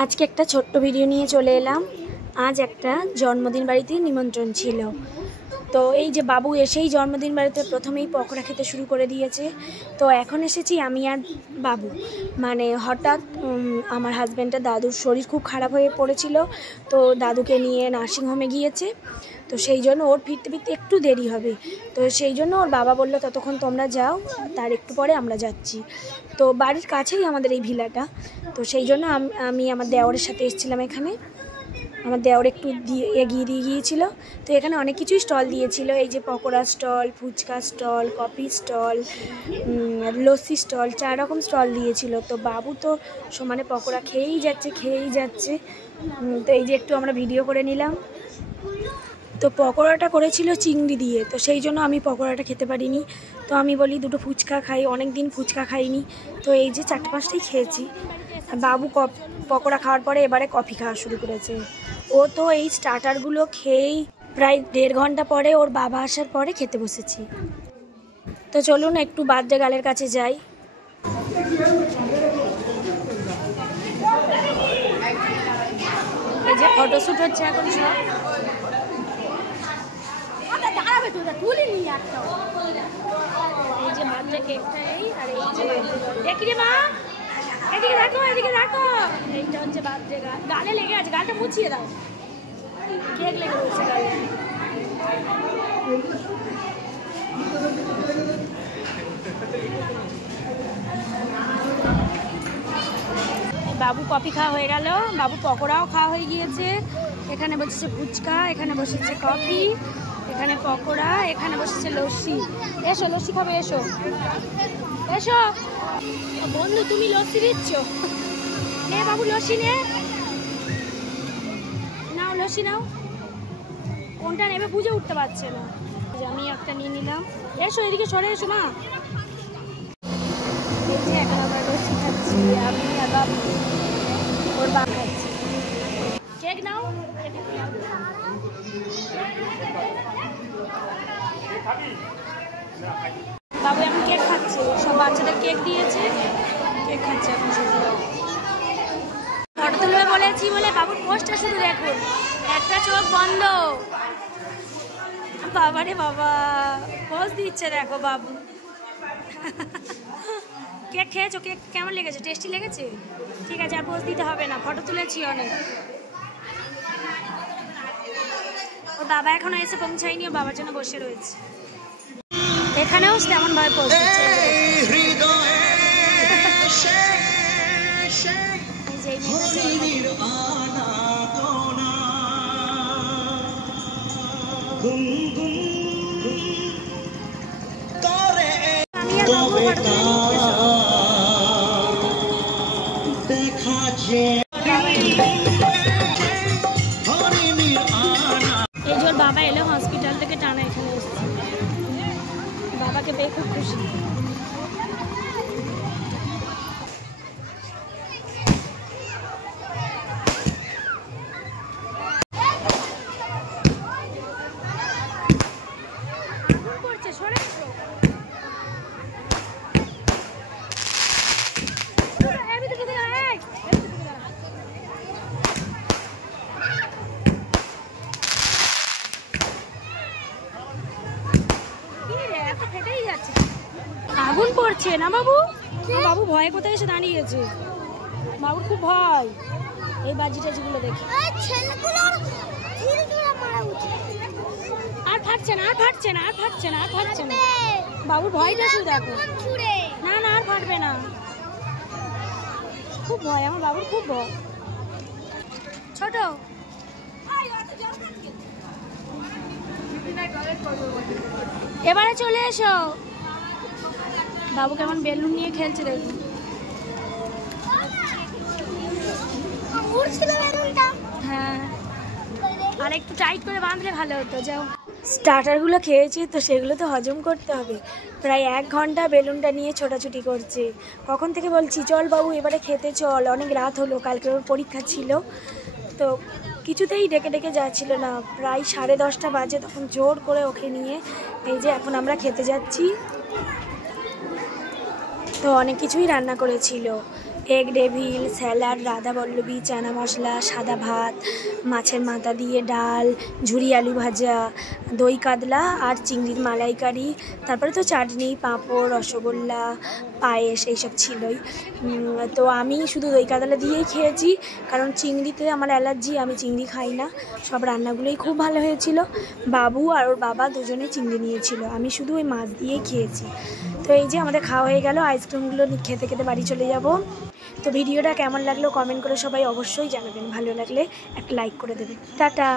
আজকে একটা ছোট্ট ভিডিও নিয়ে চলে এলাম। আজ একটা জন্মদিন বাড়িতে নিমন্ত্রণ ছিল। তো এই যে বাবু এসেই জন্মদিন বাড়িতে প্রথমেই পকোড়া খেতে শুরু করে দিয়েছে। তো এখন এসেছি আমি আর বাবু। মানে হঠাৎ আমার হাজব্যান্ডের দাদুর শরীর খুব খারাপ হয়ে পড়েছিল, তো দাদুকে নিয়ে নার্সিংহোমে গিয়েছে। তো সেই জন্য ওর ফিরতে ফিরতে একটু দেরি হবে। তো সেই জন্য ওর বাবা বললো ততক্ষণ তোমরা যাও, তার একটু পরে আমরা যাচ্ছি। তো বাড়ির কাছেই আমাদের এই ভিলাটা। তো সেই জন্য আমি আমার দেওরের সাথে এসেছিলাম এখানে। আমার দেওর একটু এগিয়ে দিয়ে গিয়েছিলো। তো এখানে অনেক কিছুই স্টল দিয়েছিল, এই যে pakora stall, fuchka stall, coffee stall, lassi stall, 4 রকম স্টল দিয়েছিল। তো বাবু তো সমানে পকোড়া খেয়েই যাচ্ছে। তো এই যে একটু আমরা ভিডিও করে নিলাম। তো পকোড়াটা করেছিল চিংড়ি দিয়ে, তো সেই জন্য আমি পকোড়াটা খেতে পারিনি। তো আমি বলি দুটো ফুচকা খাই, অনেক দিন ফুচকা খাইনি। তো এই যে 4-5টাই খেয়েছি। আর বাবু পকোড়া খাওয়ার পরে এবারে কফি খাওয়া শুরু করেছে। ও তো এই স্টার্টারগুলো খেয়েই প্রায় 1.5 ঘন্টা পরে ওর বাবা আসার পরে খেতে বসেছি। তো চলুন একটু বার্থডে গার্লের কাছে যাই। এই যে ফটোশ্যুট হচ্ছে এখন সব। এই যে বার্থডে কেকটা, এই আর এই যে বার্থডে মা, এদিকে রাখো। এইটা হচ্ছে বার্থডে গালে লেগে আছে, গালটা মুছিয়ে দাও, কেক লেগে রয়েছে গালে। বাবু কফি খাওয়া হয়ে গেল, বাবু পকোড়াও খাওয়া হয়ে গিয়েছে। এখানে বসেছে ফুচকা, এখানে বসেছে কফি, এখানে পকোড়া, এখানে বসেছে লস্যি। এসো লস্যি খাবে, এসো বন্ধু, তুমি লস্যি দিচ্ছ? নে বাবু লস্যি নাও, লস্যি নাও। কোনটা নেবে বুঝে উঠতে পারছে না। আমি একটা নিয়ে নিলাম। এসো এদিকে সরে এসো মা। এই যে এখন আমরা লস্যি খাচ্ছি, আমি আর বাবু, ওর বাবা খাচ্ছি। কেক নাও। বাবু এখন কেক খাচ্ছে, সব বাচ্চাদের কেক দিয়েছে, কেক খাচ্ছে এখন সব। ফটো তুলবে বলেছি বলে বাবুর পোস্টটা শুধু দেখুন, একটা চোখ বন্ধ। বাবারে বাবা, পোজ দিচ্ছে দেখো বাবু। কেক খেয়েছো? কেক কেমন লেগেছে? টেস্টি লেগেছে? ঠিক আছে, আর পোজ দিতে হবে না, ফটো তুলেছি অনেক। ওর বাবা এখনো এসে পৌঁছায়নি, ও বাবার জন্য বসে রয়েছে। এখানেও তেমন ভাবে পোজ দিচ্ছে। এই যে ওর বাবা এলো হসপিটাল থেকে টানা এখানে এসেছে, বাবাকে পেয়ে খুব খুশি। আগুন পড়ছে না বাবু? বাবু ভয়ে কোথায় এসে দাঁড়িয়েছে, বাবুর খুব ভয় এই বাজি টাজিগুলো দেখে। আর ফাটছে না, বাবুর ভয়টা শুধু দেখো। না আর ফাটবে না, খুব ভয় আমার বাবুর, খুব ভয়। ছোট এবারে চলে এসো। বাবু কেমন বেলুন নিয়ে খেলছে দেখুন। হ্যাঁ, আর একটু টাইট করে বাঁধলে ভালো হতো। যাও, স্টার্টারগুলো খেয়েছি তো সেগুলো তো হজম করতে হবে। প্রায় 1 ঘন্টা বেলুনটা নিয়ে ছোটাছুটি করছে। কখন থেকে বলছি চল বাবু এবারে খেতে চল, অনেক রাত হলো, কালকে ওর পরীক্ষা ছিল। তো কিছুতেই ডেকে যাচ্ছিল না। প্রায় 10:30 বাজে, তখন জোর করে ওকে নিয়ে এই যে এখন আমরা খেতে যাচ্ছি। তো অনেক কিছুই রান্না করেছিল, egg devil, salad, radhaballabhi, chana masala, সাদা ভাত, মাছের মাথা দিয়ে ডাল, ঝুরি আলু ভাজা, দই কাতলা আর চিংড়ির মালাইকারি, তারপরে তো চাটনি, পাঁপড়, রসগোল্লা, পায়েস এইসব ছিলই। তো আমি শুধু দই কাতলা দিয়েই খেয়েছি, কারণ চিংড়িতে আমার অ্যালার্জি, আমি চিংড়ি খাই না। সব রান্নাগুলোই খুব ভালো হয়েছিল। বাবু আর ওর বাবা দুজনে চিংড়ি নিয়েছিল, আমি শুধু ওই মাছ দিয়েই খেয়েছি। তো এই যে আমাদের খাওয়া হয়ে গেল, আইসক্রিমগুলো খেতে খেতে বাড়ি চলে যাব। তো ভিডিওটা কেমন লাগলো কমেন্ট করে সবাই অবশ্যই জানাবেন, ভালো লাগলে একটা লাইক করে দেবেন। টাটা।